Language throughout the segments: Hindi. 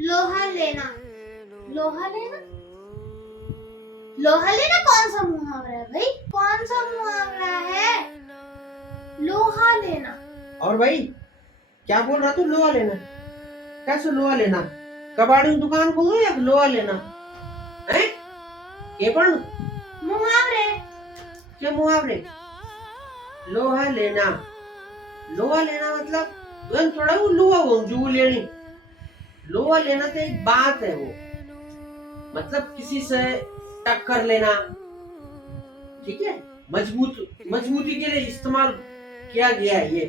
लोहा लेना। लोहा लेना, लोहा लेना कौन सा मुहावरा है भाई? कौन सा मुहावरा है लोहा लेना? और भाई क्या बोल रहा तू? लोहा लेना? कैसे लोहा लेना? कबाड़ी की दुकान खोलो या लोहा लेना है? ये पढ़ मुहावरे। क्या मुहावरे? लोहा लेना, लोहा लेना मतलब तुरंत थोड़ा वो लोहा हो जो लेनी। लोहा लेना तो एक बात है, वो मतलब किसी से टक्कर लेना, ठीक है? मजबूती के लिए इस्तेमाल किया गया है ये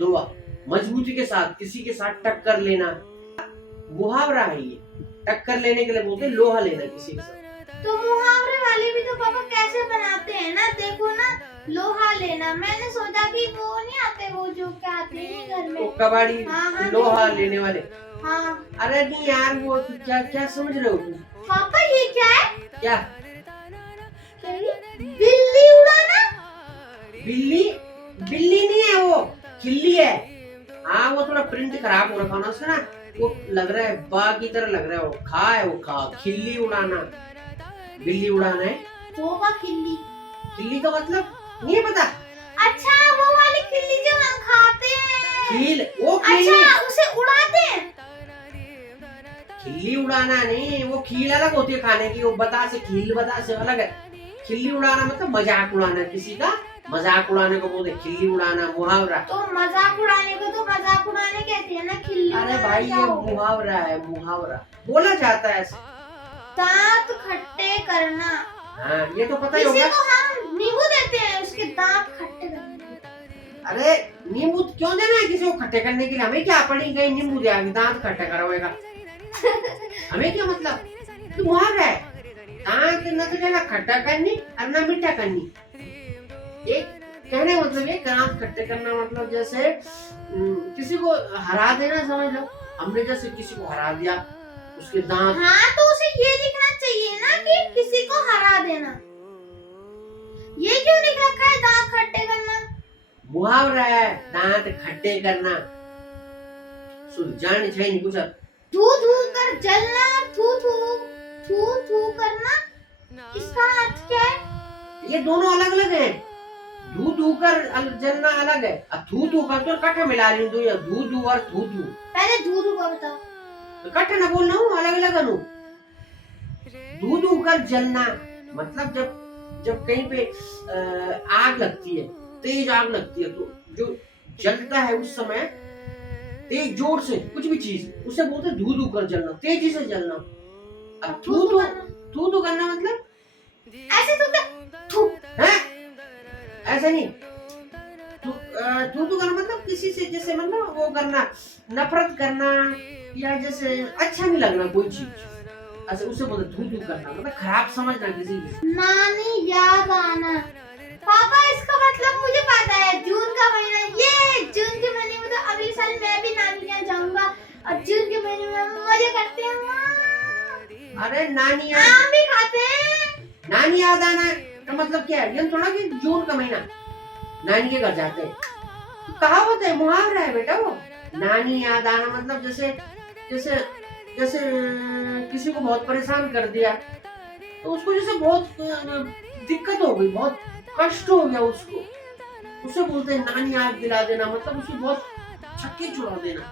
लोहा। मजबूती के साथ किसी के साथ टक्कर लेना मुहावरा है ये। टक्कर लेने के लिए बोलते हैं लोहा लेना किसी के साथ। तो मुहावरे वाले भी तो पापा कैसे बनाते हैं ना, देखो ना, लोहा लेना। मैंने सोचा कि वो नहीं आते, वो जो क्या आते हैं घर में, तो कबाड़ी हाँ, लोहा लेने वाले। हाँ। अरे नहीं यार, वो क्या क्या समझ रहे हो तुम? पापा ये क्या है? क्या? बिल्ली उड़ाना? बिल्ली? बिल्ली नहीं है वो, खिल्ली है। हाँ, वो थोड़ा प्रिंट खराब हो रखा ना उसका ना, वो लग रहा है बा की तरह लग रहा है। वो खा है, वो खा। खिल्ली उड़ाना, बिल्ली उड़ाना है। वो का खिल्ली? खिल्ली का मतलब नहीं पता? अच्छा, वो वाली खिल्ली जो हम खाते हैं। खील, वो खील। अच्छा, उसे उड़ाते हैं। खिल्ली उड़ाना नहीं, वो खील अलग होती है खाने की। वो बता से, खील बता से अलग है। खिल्ली उड़ाना मतलब मजाक उड़ाना, किसी का मजाक उड़ाने को बोलते खिल्ली उड़ाना, मुहावरा। तो मजाक उड़ाने को तो मजाक उड़ाने कहते हैं ना, खिल्ली। अरे भाई ये मुहावरा है, मुहावरा बोला जाता है ऐसे। दांत खट्टे करना। हाँ, ये तो पता ही किसी होगा। को हम नींबू देते हैं उसके दांत खट्टे करने। अरे नींबू क्यों देना है किसी को खट्टे करने के लिए? हमें क्या पड़ी गई नींबू दिया दांत खट्टे करवाएगा? हमें क्या मतलब? तो मुहावरा है, दांत न तो देना खट्टा करनी और न मीठा करनी। एक कहने मतलब ये दांत खट्टे करना मतलब जैसे किसी को हरा देना, समझ लो। हमने जैसे किसी को हरा दिया, उसके दांत। हाँ, तो उसे ये लिखना चाहिए ना कि किसी को हरा देना। ये क्यों लिख रखा है दांत खट्टे करना? मुहावरा है दांत खट्टे करना। सुन जान चाहिए कुछ। धू धू कर जलना, थू थू करना। इसका अर्थ क्या है? ये दोनों अलग अलग हैं। धू धू कर जलना अलग है, और थू थू कर तो कट्ठा मिला ली दो, या धू धू और थू थू। पहले धू धू का बताओ। तो कट्ठा ना बोलना हूँ, अलग अलग अनु। धू धू कर जलना मतलब जब कहीं पे आग लगती है, तेज आग लगती है, तो जो जलता है उस समय तेज जोर से कुछ भी चीज, उसे बोलते हैं धू धू कर जलना, तेजी से जलना। अब थू थू करना मतलब ऐसे तो थू है, ऐसा नहीं। थू थू करना मतलब किसी से जैसे मतलब वो करना, नफरत करना, या जैसे अच्छा नहीं लगना कोई चीज, ऐसे उसे बोलते थू थू करना, मतलब खराब समझना किसी की। नानी याद आना। पापा इसका मतलब मुझे पता है, जून का महीना। ये जून के महीने में तो अगले साल मैं भी नानी यहाँ जाऊंगा, और जून के महीने में हम मजे करते हैं। अरे नानी आम भी खाते हैं। नानी याद आना तो मतलब क्या है? ये थोड़ा कि जून का महीना नानी के घर जाते हैं, कहावत है, मुहावरा है बेटा वो। नानी याद आना मतलब जैसे जैसे जैसे किसी को बहुत परेशान कर दिया, तो उसको जैसे बहुत दिक्कत हो गई, बहुत कष्ट हो गया उसको, उसे बोलते हैं नानी याद दिला देना, मतलब उसकी बहुत छक्के छुड़ा देना,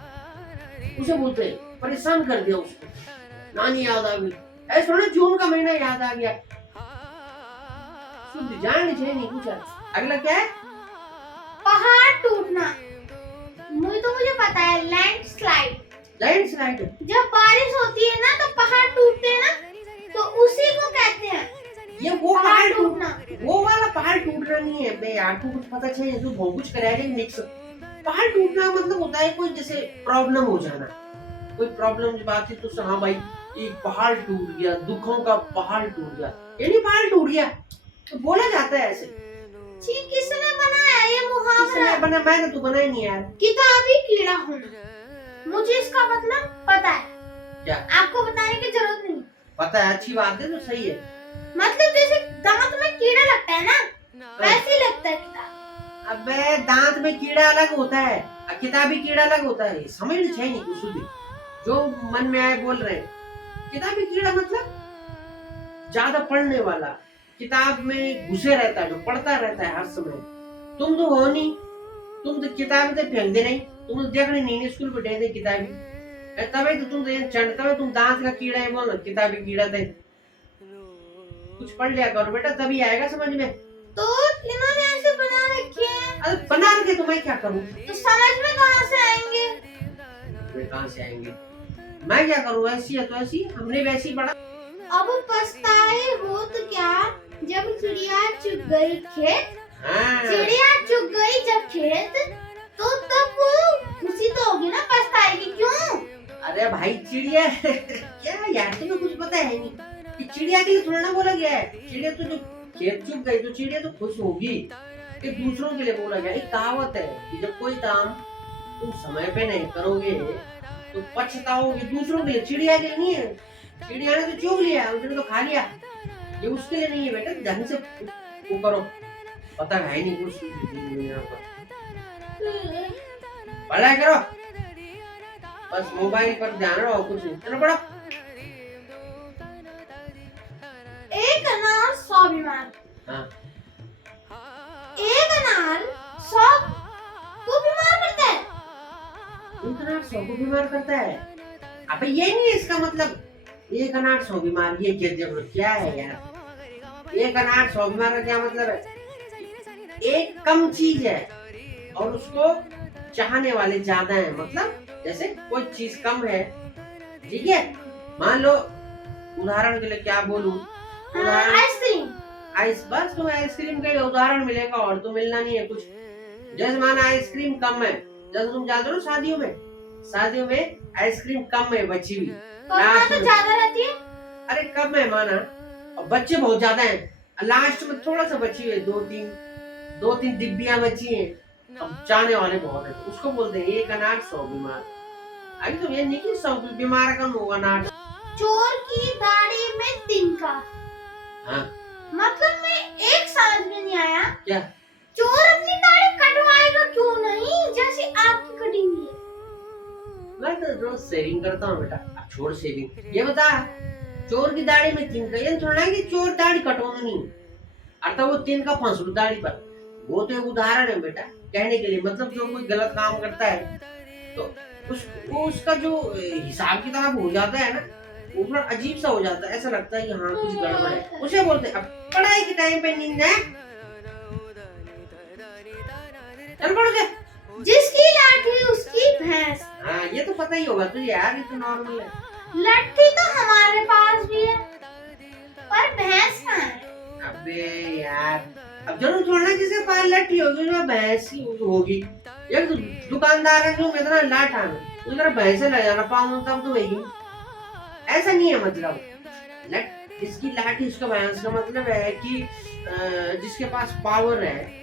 उसे बोलते हैं परेशान कर दिया उसको, नानी याद आ गई। ऐसा थोड़ा जून का महीना याद आ गया। शुद्ध जान नहीं कुछ। अगला क्या है? पहाड़ टूटना। मुझे पता है, लैंडस्लाइड। लैंडस्लाइड। जब बारिश होती है ना तो पहाड़ टूटते हैं ना, तो उसी को कहते हैं ये वो पहाड़ टूटना। वो वाला पहाड़ टूटना नहीं है बे यार, तू कुछ पता चाहिए, तू बहुत कुछ करेगा मिक्स। पहाड़ टूटना मतलब होता है कोई जैसे प्रॉब्लम हो जाना, कोई प्रॉब्लम की बात है तो हाँ भाई एक पहाड़ टूट गया, दुखों का पहाड़ टूट गया, ये नहीं पहाड़ टूट गया, तो बोला जाता है ऐसे। किसने बनाया ये मुहावरा? किसने बना? मैंने तो बनाया नहीं यार। किताबी कीड़ा होना। मुझे इसका मतलब पता है। क्या? आपको बताने की जरूरत नहीं। पता है, अच्छी बात है, तो सही है। मतलब जैसे दांत में कीड़ा लगता है ना, वैसे ही लगता है किताब। अबे दांत में कीड़ा अलग होता है, किताबी कीड़ा अलग होता है, समझ नहीं चाहिए कुछ भी। जो मन में आए बोल रहे हैं। किताबी कीड़ा मतलब ज्यादा पढ़ने वाला, किताब में घुसे रहता है, जो पढ़ता रहता है हर समय। तुम तो हो नहीं, तुम तो किताब से फेंक दे नहीं, तुम तो देखने नहीं स्कूल में दे किताबी, तभी तो तुम चंड, तभी तुम दांत का कीड़ा है बोल, किताबी कीड़ा थे। कुछ पढ़ लिया करो बेटा, तभी आएगा समझ में। तो इन्होंने ऐसे बना रखे हैं, अरे बना रखे तो मैं क्या करूं? तो समझ में कहाँ से आएंगे? वे कहाँ से आएंगे? मैं क्या करूं? ऐसी है तो ऐसी, हमने वैसी पढ़ा। अब पछताए हो तो क्या, जब चिड़िया चुग गई खेत, हाँ। चिड़िया चुग गई जब खेत, तो तब वो खुशी तो होगी ना, पछताएगी क्यों? अरे भाई चिड़िया क्या यार, तुम्हें कुछ पता है नहीं कि चिड़िया के लिए थोड़ा ना बोला गया है। चिड़िया तो जो खेत चुग गई तो चिड़िया तो खुश होगी, कि दूसरों के लिए बोला गया। एक कहावत है कि जब कोई काम तुम समय पे नहीं करोगे तो पछताओगे, दूसरों के लिए, चिड़िया के लिए नहीं है। चिड़िया ने तो चुग लिया, उसने तो खा लिया, ये उसके लिए नहीं है बेटा। ढंग से वो करो, पता है नहीं कुछ दुनिया पर। पढ़ाई करो, बस मोबाइल पर ध्यान रहो, कुछ नहीं। चलो पढ़ो। एक अनार 100 बीमार। हाँ। एक अनार 100 को बीमार करता है। एक अनार 100 को बीमार करता है? अबे ये नहीं है इसका मतलब, एक अनार 100 बीमार, ये क्या है यार? एक अनार 100 बीमार का क्या मतलब है? एक कम चीज है और उसको चाहने वाले ज्यादा हैं। मतलब जैसे कोई चीज कम है, ठीक है, मान लो उदाहरण के लिए क्या बोलूं, आइसक्रीम। बस तो आइसक्रीम का ही उदाहरण मिलेगा और तो मिलना नहीं है कुछ। जैसे माना आइसक्रीम कम है, जैसे तुम जानते हो शादियों में आइसक्रीम कम है बची हुई, तो ज्यादा रहती है। अरे कम है माना, और बच्चे बहुत ज्यादा हैं, लास्ट में थोड़ा सा बची हुई, दो तीन डिब्बियां बची हैं, अब जाने वाले बहुत हैं, उसको बोलते हैं एक अनार 100 बीमार। अभी तो ये नहीं कि 100 बीमार कम होगा अनार। चोर की दाढ़ी में तिनका। हाँ। मतलब मैं एक समझ में नहीं आया, क्या? चोर अपनी दाढ़ी कटवाएगा क्यों नहीं, जैसे आपकी कटी हुई है। मैं तो रोज शेविंग करता हूँ बेटा, अब छोड़ शेविंग। ये बता, चोर की दाढ़ी में तिनका, ये थोड़ा है कि चोर दाढ़ी कटवाना नहीं, अर्थात वो तिनका फंसू दाढ़ी पर। वो तो एक उदाहरण है बेटा, कहने के लिए। मतलब जो कोई गलत काम करता है तो उसका जो हिसाब किताब हो जाता है ना, वो थोड़ा अजीब सा हो जाता है, ऐसा लगता है कि हाँ कुछ गड़बड़ है, उसे बोलते हैं। अब पढ़ाई के टाइम पे नींद है, चल पढ़ के। जिसकी लाठी उसकी भैंस। हाँ ये तो पता ही होगा तुझे यार, ये तो नॉर्मल है। लट्ठी तो हमारे पास भी है, पर भैंस कहाँ है? अबे यार, अब जरूर छोड़ना, जिसे पास लट्ठी होगी जो भैंस की होगी। एक तो दुकानदार है जो इतना लाठ आना, उधर भैंसे ले जाना पाऊं तब तो वही। ऐसा नहीं है मतलब, जिसकी लाठी उसका भैंस का मतलब है कि जिसके पास पावर है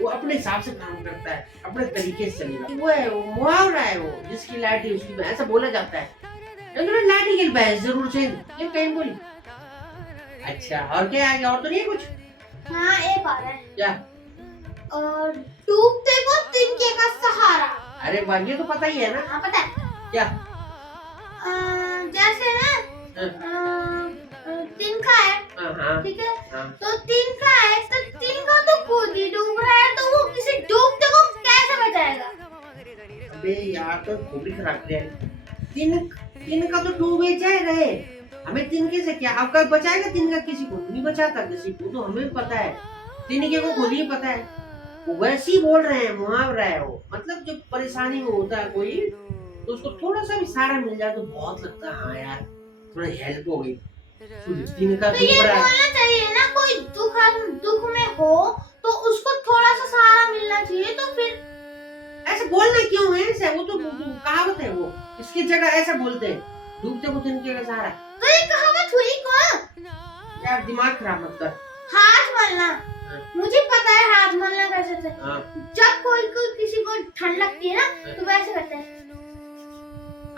वो अपने हिसाब से काम करता है, अपने तरीके से चलेगा, वो है, वो मुहावरा है वो, जिसकी लाठी उसकी भैंस, ऐसा बोला जाता है। लेकिन लाठी के भैंस जरूर चाहिए, ये कहीं बोली। अच्छा और क्या आ गया? और तो नहीं कुछ? हाँ एक और है। क्या? और डूबते को तिनके का सहारा। अरे वाह, ये तो पता ही है ना। हाँ पता है। क्या? जैसे ना तिनका है, हाँ ठीक है, हाँ। तो तिनका है, तो तिनका तो खुद ही डूब रहा है, तो वो किसी डूबते को कैसे बचाएगा? अबे यार तो खूबी खराब है। तिनका तो डूबे चाहे रहे, हमें तिनके से क्या? आपका बचाएगा तिनका? किसी को नहीं बचाता, किसी को तो हमें पता है, तिनके को खुद ही पता है। वो वैसे ही बोल रहे हैं, मुहावरा है वो। मतलब जब परेशानी में होता है कोई, तो उसको थोड़ा सा भी सहारा मिल जाए तो बहुत लगता है हाँ यार थोड़ा हेल्प हो गई। तिनका तो ये बोलना चाहिए ना, कोई दुख में हो तो उसको थोड़ा सा सहारा मिलना चाहिए। तो फिर ऐसे बोलना क्यों है? ऐसे वो तो कहावत है, वो इसकी जगह ऐसा बोलते हैं, डूबते को तिनके का सहारा। तो ये कहावत हुई कौन? यार दिमाग खराब मत कर। हाथ मलना, मुझे पता है हाथ मलना कैसे से। जब कोई किसी को ठंड लगती है ना, तो वैसे करते हैं।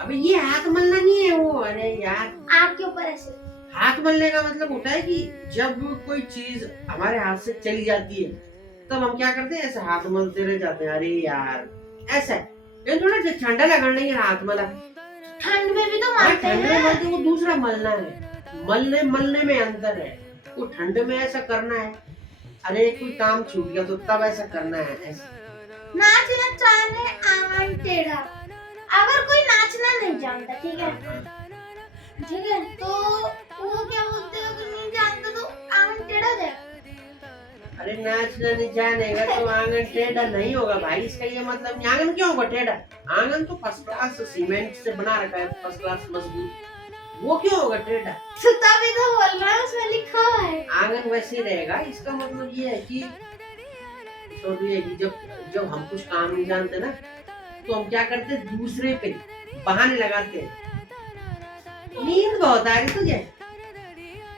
अबे ये हाथ मलना नहीं है वो, अरे यार आपके ऊपर ऐसे। हाथ मलने का मतलब होता है कि जब कोई चीज हमारे हाथ से चली जाती है तब हम क्या करते हैं, ऐसे हाथ मलते रह जाते हैं। अरे यार ऐसा है, थोड़ा ठंडा लगने नहीं हाथ मला। ठंड मानते ठंड में हैं। मलते वो दूसरा मलना है, मलने मलने में अंतर है। वो ठंड में ऐसा करना है, अरे कोई काम छूट गया तो तब ऐसा करना है ऐसा। नाचना चाहने आंगन टेढ़ा। अगर कोई नाचना नहीं जानता, ठीक है, ठीक है, तो वो क्या बोलते हैं, अगर नहीं जानता तो आंगन टेढ़ा जाएगा। अरे नाचना नहीं जानेगा तो आंगन टेढ़ा नहीं होगा भाई, इसका ये मतलब नहीं। आंगन क्यों होगा टेढ़ा? आंगन तो फर्स्ट क्लास सीमेंट से बना रखा है, फर्स्ट क्लास मजबूत, वो क्यों होगा टेढ़ा? तो तभी तो बोल रहा हूँ, उसमें लिखा हुआ है। आंगन वैसे ही रहेगा। इसका मतलब ये है कि छोड़िए कि जब हम कुछ काम नहीं जानते ना, तो हम क्या करते, दूसरे पे बहाने लगाते हैं। नींद बहुत आ रही तुझे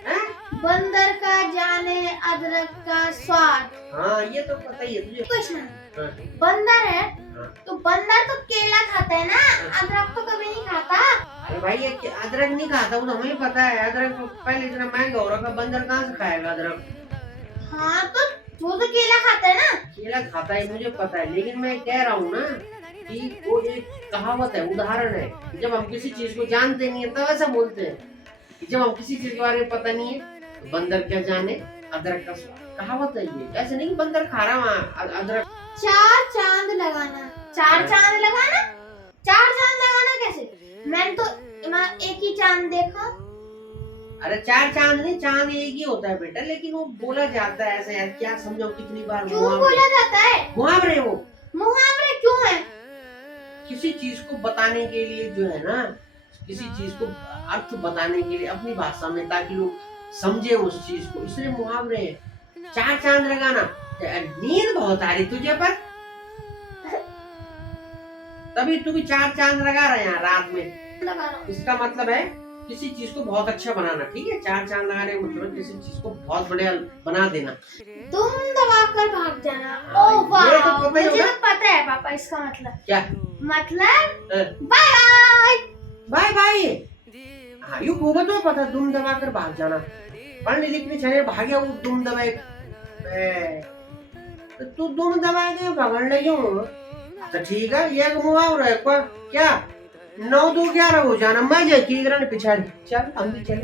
हैं? बंदर का जाने अदरक का स्वाद। हाँ ये तो पता ही है तुझे। क्वेश्चन, हाँ, बंदर है हाँ। तो बंदर तो केला खाता है ना, अदरक तो कभी नहीं खाता। अरे भाई ये अदरक नहीं खाता, वो तो हमें पता है। अदरक तो पहले इतना महंगा हो रखा, बंदर कहाँ से खाएगा अदरक? हाँ तो वो तो केला खाता है ना। केला खाता है मुझे पता है, लेकिन मैं कह रहा हूँ ना कि वो एक कहावत है, उदाहरण है। जब हम किसी चीज को जानते नहीं है तब ऐसा बोलते हैं कि जब हम किसी चीज के बारे में पता नहीं है तो बंदर क्या जाने अदरक का स्वाद। कहावत है ये, ऐसे नहीं कि बंदर खा रहा वहाँ अदरक। चार चांद लगाना, चार चांद लगाना, चार चांद लगाना कैसे? मैंने तो एक ही चांद देखा। अरे चार चांद नहीं, चांद एक ही होता है बेटा, लेकिन वो बोला जाता है ऐसे यार, क्या समझाऊं कितनी बार। क्यों बोला जाता है? मुहावरे वो मुहावरे क्यों है? किसी चीज को बताने के लिए जो है ना, किसी चीज को अर्थ बताने के लिए अपनी भाषा में, ताकि लोग समझे उस चीज को, इसलिए मुहावरे हैं। चार चांद लगाना, नींद बहुत आ रही तुझे पर, तभी तू भी चार चांद लगा रहा है यहाँ रात में। लगा रहा हूँ। इसका मतलब है किसी चीज को बहुत अच्छा बनाना, ठीक है? चार चांद लगाने का मतलब किसी चीज को बहुत बढ़िया बना देना। तुम दबाकर भाग जाना। हाँ, ओ वाह, ये तो पता ही मुझे होगा। तो पता है पापा इसका मतलब। क्या मतलब हाँ। Bye bye. Bye bye. हाँ यू को तो पता, दुम दबाकर भाग जाना। पढ़ने लिखने चले भाग्या वो दुम दबाए, तो तू दुम दबा के भागने लगी हूँ तो ठीक है। ये एक मुहावरा है, क्या 9 2 11 हो जाना, मजे की पिछाड़ी। चल हम भी चले।